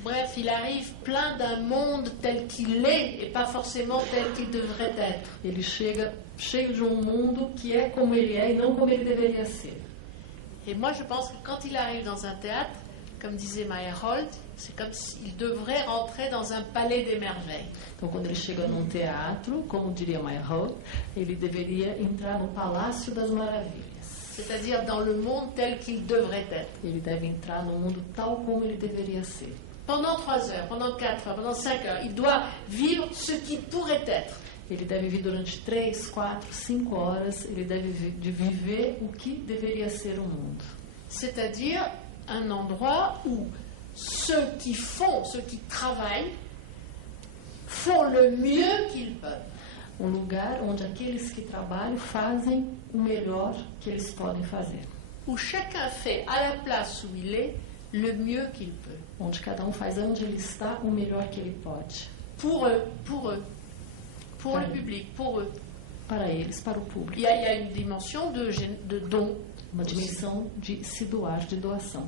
Bref, il arrive plein d'un monde tel qu'il est et pas forcément tel qu'il devrait être. Ele chega cheio de um mundo que é como ele é e não como ele deveria ser. Et moi, je pense que quand il arrive dans un théâtre, comme disait Meyerhold, c'est comme s'il devrait rentrer dans un palais des merveilles. Então, quando ele chega num teatro, como diria Meyerhold, ele deveria entrar no Palácio das Maravilhas. C'est-à-dire dans le monde tel qu'il devrait être. Ele deve entrar no mundo tal como ele deveria ser. Pendant 3 heures, pendant 4 heures, pendant 5 heures, il doit vivre ce qui pourrait être. Ele deve vir durante 3, 4, 5 horas, ele deve viver o que deveria ser o mundo. C'est-à-dire un endroit où ceux qui travaillent, font le mieux qu'ils peuvent. Um lugar onde aqueles que trabalham fazem o melhor que eles podem fazer. Où chacun fait à la place où il est le mieux qu'il peut. Onde cada faz onde ele está o melhor que ele pode. Pour eux, pour le public, pour eux. Para eles, para o público. Il y a une dimension de don. Uma dimensão de se doar, de doação.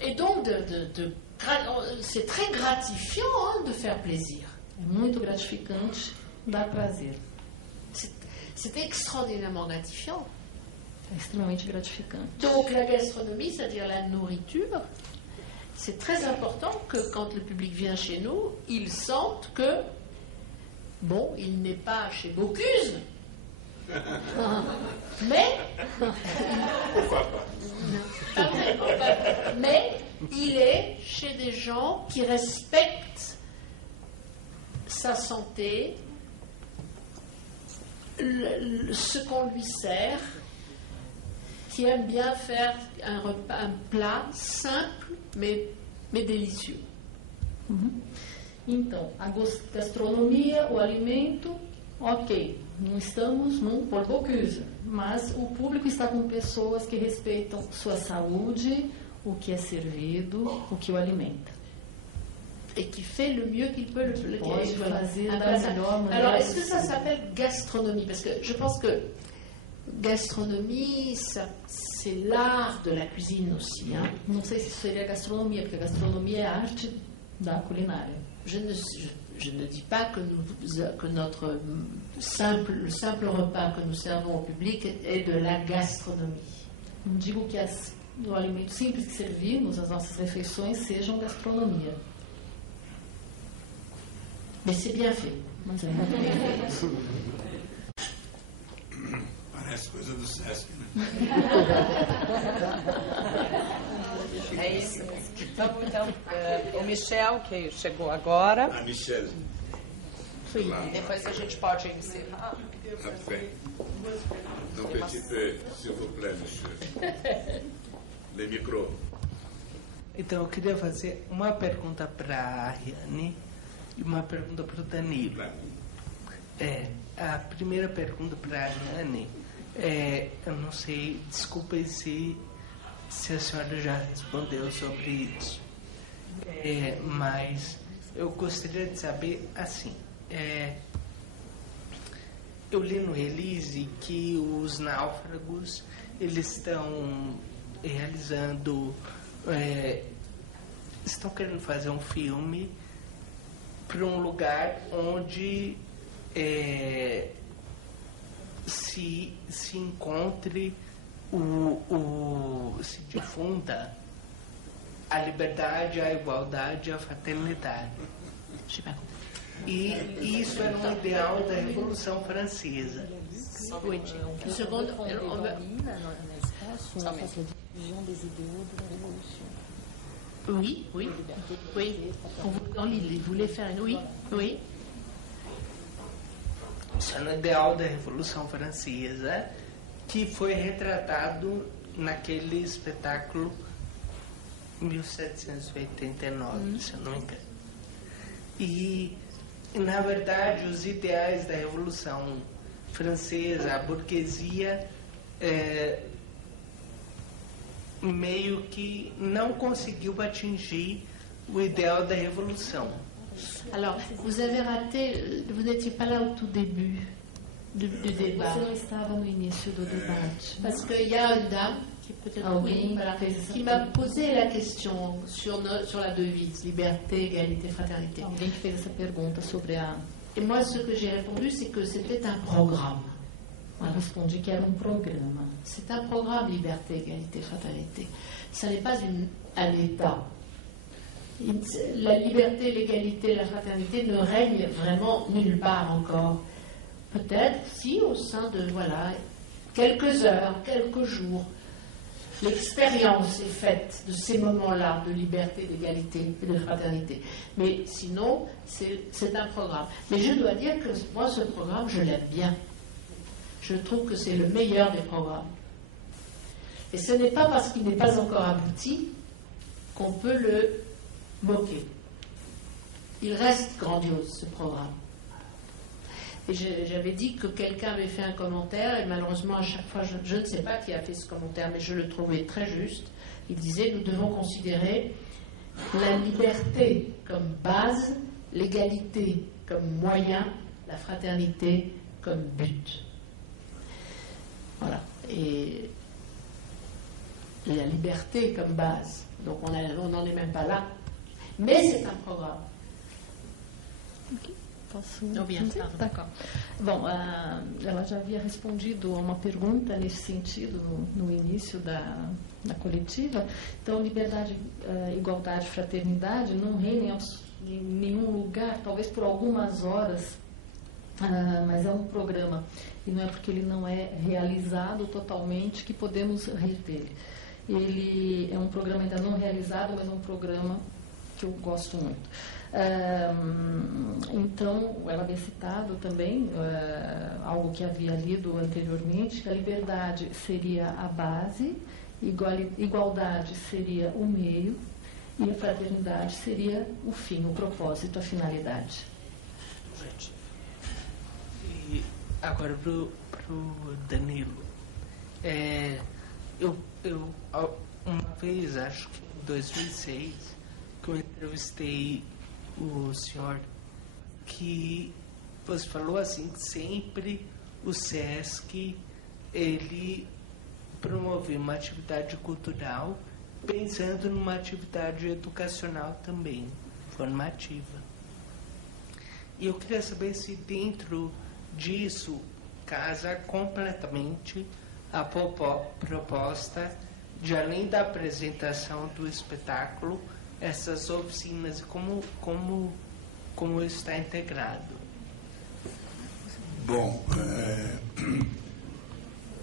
Et donc, c'est très gratifiant de faire plaisir. É muito gratificante dar prazer. C'est extraordinairement gratifiant. É extremamente gratificante. Donc, la gastronomie, c'est-à-dire la nourriture, c'est très important que quand le public vient chez nous, il sente que, bon, il n'est pas chez Bocuse, mais... Pourquoi pas? Pas vraiment, mais il est chez des gens qui respectent sa santé, ce qu'on lui sert, qui aime bien faire un plat simple, mais délicieux. Então, a gastronomia, o alimento, ok, não estamos num Paul Bocuse, mas o público está com pessoas que respeitam sua saúde, o que é servido, o que o alimenta. Et qui fait le mieux qu'il peut. Pode fazer da melhor maneira. Alors, est-ce que ça s'appelle gastronomie? Parce que je pense que gastronomie, c'est l'art de la cuisine aussi. Hein? Não sei se seria gastronomia, porque a gastronomia é a arte da culinária. Je ne dis pas que le simple repas que nous servons au public est de la gastronomie. Não digo que o alimento simples que servimos, as nossas refeições, sejam gastronomia. Mais c'est bien fait. Mas é muito bem feito. Parece coisa do Sesc, né? É isso mesmo. Vamos então, o Michel, que chegou agora. A Michelle. Sim. Depois a gente pode encerrar. A fé. Não petit peu, s'il vous plaît, monsieur. Le micro. Então, eu queria fazer uma pergunta para a Ariane e uma pergunta para o Danilo. A primeira pergunta para a Ariane eu não sei, desculpe se a senhora já respondeu sobre isso, mas eu gostaria de saber, assim, eu li no release que os náufragos, eles estão realizando, estão querendo fazer um filme para um lugar onde se encontre se difunda a liberdade, a igualdade e a fraternidade. E isso era um ideal da Revolução Francesa. Une seconde, on va... Oui, oui, oui. Il voulait faire une... Oui, oui. Isso é um ideal da Revolução Francesa que foi retratado naquele espetáculo 1789, se eu não me engano. E, na verdade, os ideais da Revolução Francesa, a burguesia, meio que não conseguiu atingir o ideal da Revolução. Alors, vous avez raté, vous n'étiez pas là au tout début du débat. Você não estava no início do debate. Parce qu'il y a une dame qui qui m'a posé la question sur la devise liberté, égalité, fraternité. Alguém que fez essa pergunta sobre a... Et moi, ce que j'ai répondu, c'est que c'était un programme. Eu respondi que era um programa. C'est un programme liberté, égalité, fraternité. Ce n'est pas un État. La liberté, l'égalité, la fraternité ne règnent vraiment nulle part encore. Peut-être si au sein de quelques heures, quelques jours, l'expérience est faite de ces moments-là de liberté, d'égalité et de fraternité. Mais sinon, c'est un programme. Mais je dois dire que moi, ce programme, je l'aime bien. Je trouve que c'est le meilleur des programmes. Et ce n'est pas parce qu'il n'est pas encore abouti qu'on peut le moquer. Il reste grandiose, ce programme. Et j'avais dit que quelqu'un avait fait un commentaire, et malheureusement, à chaque fois, je ne sais pas qui a fait ce commentaire, mais je le trouvais très juste. Il disait, nous devons considérer la liberté comme base, l'égalité comme moyen, la fraternité comme but. Voilà. Et la liberté comme base. Donc on n'en est même pas là. Mais c'est un programme. Okay. Posso? D'accord. Bom, ela já havia respondido a uma pergunta nesse sentido no início da coletiva. Então, liberdade, igualdade, fraternidade não reinem em nenhum lugar, talvez por algumas horas, mas é um programa. E não é porque ele não é realizado totalmente que podemos rir dele. Ele é um programa ainda não realizado, mas é um programa que eu gosto muito. Então, ela havia citado também algo que havia lido anteriormente, que a liberdade seria a base, igualdade seria o meio e a fraternidade seria o fim, o propósito, a finalidade. E agora pro Danilo. Eu uma vez, acho que em 2006, que eu entrevistei o senhor, que você falou assim que sempre o SESC ele promoveu uma atividade cultural pensando numa atividade educacional também, formativa. E eu queria saber se dentro disso casa completamente a proposta de, além da apresentação do espetáculo, essas oficinas, como está integrado? Bom,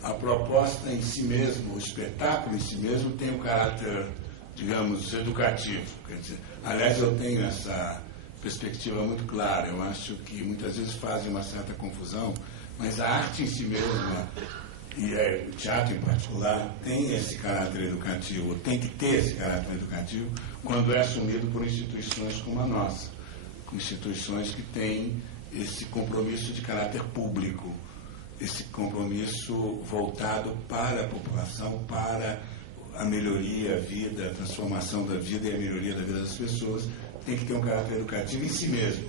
a proposta em si mesmo, o espetáculo em si mesmo tem um caráter, digamos, educativo. Quer dizer, aliás, eu tenho essa perspectiva muito clara. Eu acho que muitas vezes fazem uma certa confusão Mas a arte em si mesma, e o teatro em particular, tem esse caráter educativo, tem que ter esse caráter educativo quando é assumido por instituições como a nossa, instituições que têm esse compromisso de caráter público, esse compromisso voltado para a população, para a melhoria, a vida, a transformação da vida e a melhoria da vida das pessoas, tem que ter um caráter educativo em si mesmo.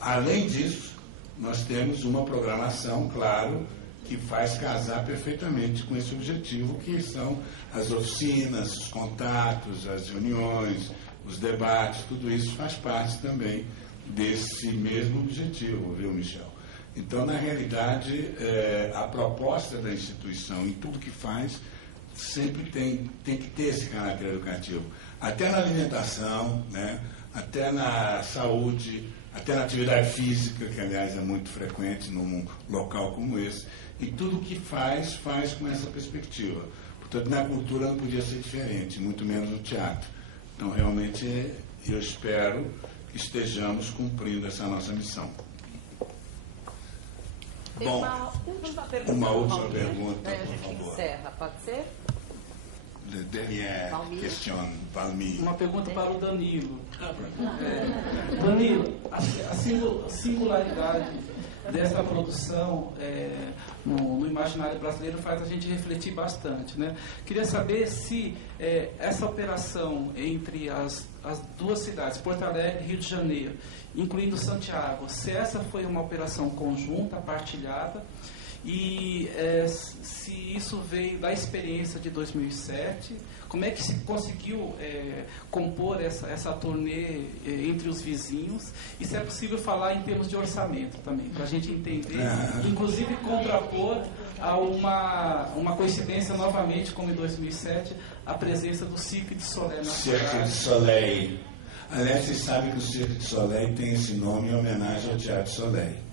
Além disso, nós temos uma programação, claro, que faz casar perfeitamente com esse objetivo, que são as oficinas, os contatos, as reuniões, os debates, tudo isso faz parte também desse mesmo objetivo, viu, Michel? Então, na realidade, a proposta da instituição em tudo que faz sempre tem que ter esse caráter educativo. Até na alimentação, né? Até na saúde, até na atividade física, que, aliás, é muito frequente num local como esse. E tudo que faz com essa perspectiva. Portanto, na cultura não podia ser diferente, muito menos no teatro. Então, realmente, eu espero que estejamos cumprindo essa nossa missão. Bom, uma última pergunta, por favor. Encerra, pode ser? Dernière question, Valmir. Uma pergunta para o Danilo. Danilo, a singularidade dessa produção no imaginário brasileiro faz a gente refletir bastante, né? Queria saber se essa operação entre as duas cidades, Porto Alegre e Rio de Janeiro, incluindo Santiago, se essa foi uma operação conjunta, partilhada, e se isso veio da experiência de 2007, como é que se conseguiu compor essa turnê entre os vizinhos, e se é possível falar em termos de orçamento também, para a gente entender, inclusive contrapor a uma coincidência novamente, como em 2007, a presença do Cirque du Soleil na cidade. Cirque du Soleil. Aliás, vocês sabem que o Cirque du Soleil tem esse nome em homenagem ao Teatro Soleil.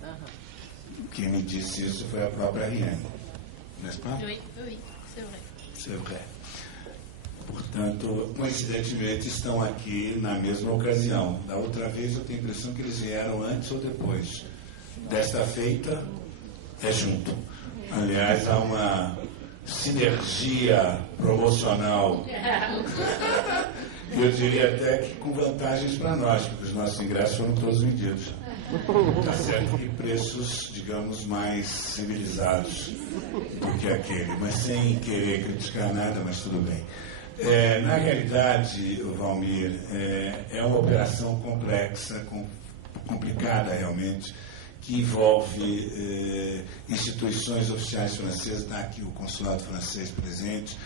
Quem me disse isso foi a própria Ariane. N'est-ce pas? Oui, c'est vrai. C'est vrai. Portanto, coincidentemente, estão aqui na mesma ocasião. Da outra vez, eu tenho a impressão que eles vieram antes ou depois. Desta feita, é junto. Aliás, há uma sinergia promocional. Eu diria até que com vantagens para nós, porque os nossos ingressos foram todos vendidos. Está certo que preços, digamos, mais civilizados do que aquele, mas sem querer criticar nada, mas tudo bem. Na realidade, Valmir, é uma operação complexa, complicada realmente, que envolve instituições oficiais francesas, está aqui o consulado francês presente,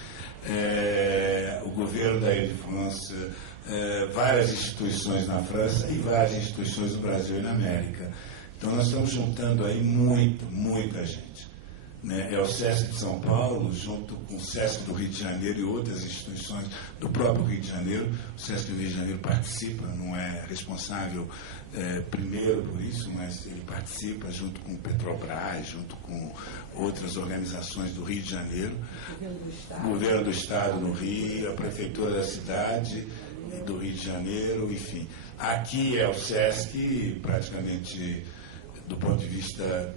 o governo da Ile-de-France, várias instituições na França e várias instituições no Brasil e na América. Então nós estamos juntando aí muita gente. Né? É o SESC de São Paulo, junto com o SESC do Rio de Janeiro e outras instituições do próprio Rio de Janeiro. O SESC do Rio de Janeiro participa, não é responsável primeiro por isso, mas ele participa junto com o Petrobras, junto com outras organizações do Rio de Janeiro, o Governo do Estado no Rio, a Prefeitura da cidade do Rio de Janeiro, enfim. Aqui é o SESC, praticamente do ponto de vista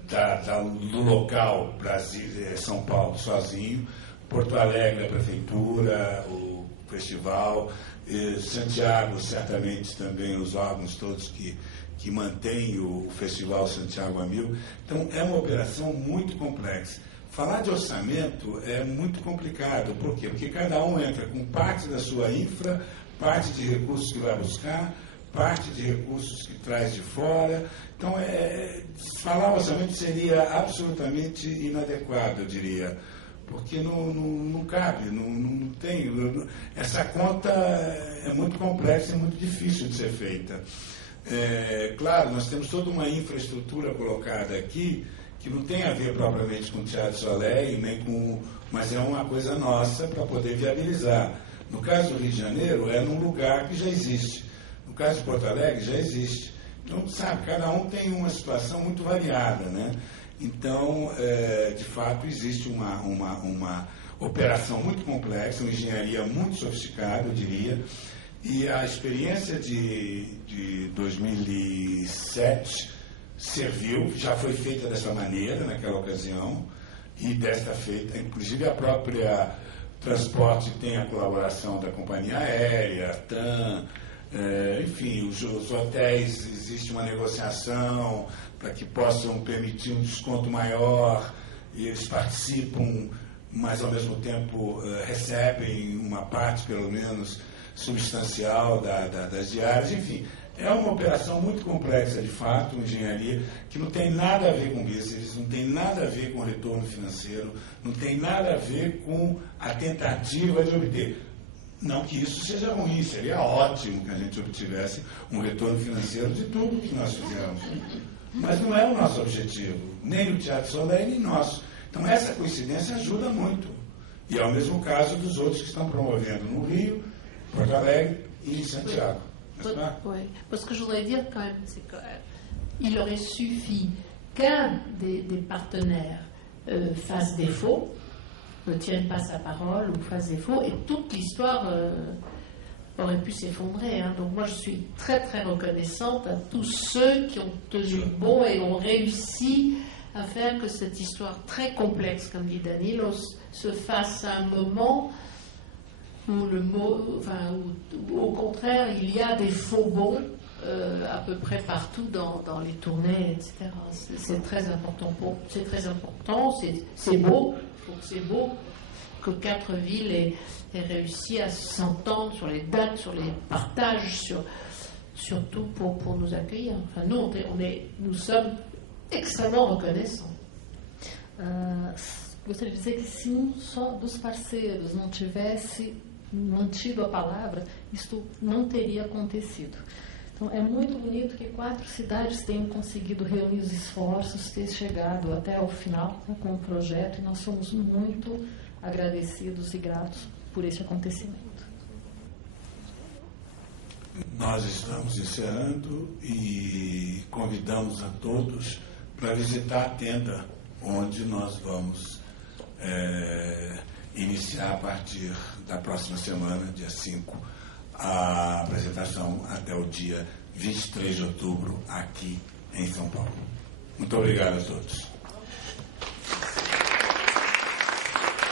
do local, Brasil, São Paulo sozinho, Porto Alegre, a Prefeitura, o festival, Santiago, certamente também os órgãos todos que mantêm o Festival Santiago a Mil. Então, é uma operação muito complexa. Falar de orçamento é muito complicado. Por quê? Porque cada um entra com parte da sua infra, parte de recursos que vai buscar, parte de recursos que traz de fora. Então, falar orçamento seria absolutamente inadequado, eu diria, porque não cabe, não tem. Essa conta é muito complexa e muito difícil de ser feita. Claro, nós temos toda uma infraestrutura colocada aqui que não tem a ver propriamente com o Teatro Soleil, mas é uma coisa nossa para poder viabilizar. No caso do Rio de Janeiro, é num lugar que já existe. No caso de Porto Alegre, já existe. Então, sabe, cada um tem uma situação muito variada, né? Então, de fato, existe uma operação muito complexa, uma engenharia muito sofisticada, eu diria, e a experiência de 2007 serviu, já foi feita dessa maneira naquela ocasião, e desta feita, inclusive a própria transporte tem a colaboração da companhia aérea, TAM, enfim, os hotéis, existe uma negociação para que possam permitir um desconto maior, e eles participam, mas ao mesmo tempo recebem uma parte, pelo menos, substancial das diárias, enfim. É uma operação muito complexa, de fato, uma engenharia, que não tem nada a ver com business, não tem nada a ver com retorno financeiro, não tem nada a ver com a tentativa de obter. Não que isso seja ruim, seria ótimo que a gente obtivesse um retorno financeiro de tudo que nós fizemos. Mas não é o nosso objetivo, nem o Teatro Soleil, nem nosso. Então essa coincidência ajuda muito. E é o mesmo caso dos outros que estão promovendo no Rio, Porto Alegre e em Santiago. Oui, parce que je voudrais dire quand même, c'est qu'il aurait suffi qu'un des partenaires fasse défaut, ne tienne pas sa parole ou fasse défaut, et toute l'histoire aurait pu s'effondrer. Hein. Donc moi je suis très très reconnaissante à tous ceux qui ont tenu bon et ont réussi à faire que cette histoire très complexe, comme dit Danilo, se fasse à un moment où le mot, enfin, où, au contraire, il y a des faux bons à peu près partout dans les tournées, etc. C'est très important. C'est très important. C'est beau. C'est beau que 4 villes aient réussi à s'entendre sur les dates, sur les partages, surtout pour nous accueillir. Enfin, nous sommes extrêmement reconnaissants. Gostaria de dizer que se um só dos parceiros não tivesse mantido a palavra, isto não teria acontecido. Então, é muito bonito que 4 cidades tenham conseguido reunir os esforços, ter chegado até ao final, né, com o projeto, e nós somos muito agradecidos e gratos por esse acontecimento. Nós estamos encerrando e convidamos a todos para visitar a tenda onde nós vamos iniciar a partir da próxima semana, dia 5, a apresentação até o dia 23 de outubro aqui em São Paulo. Muito obrigado a todos.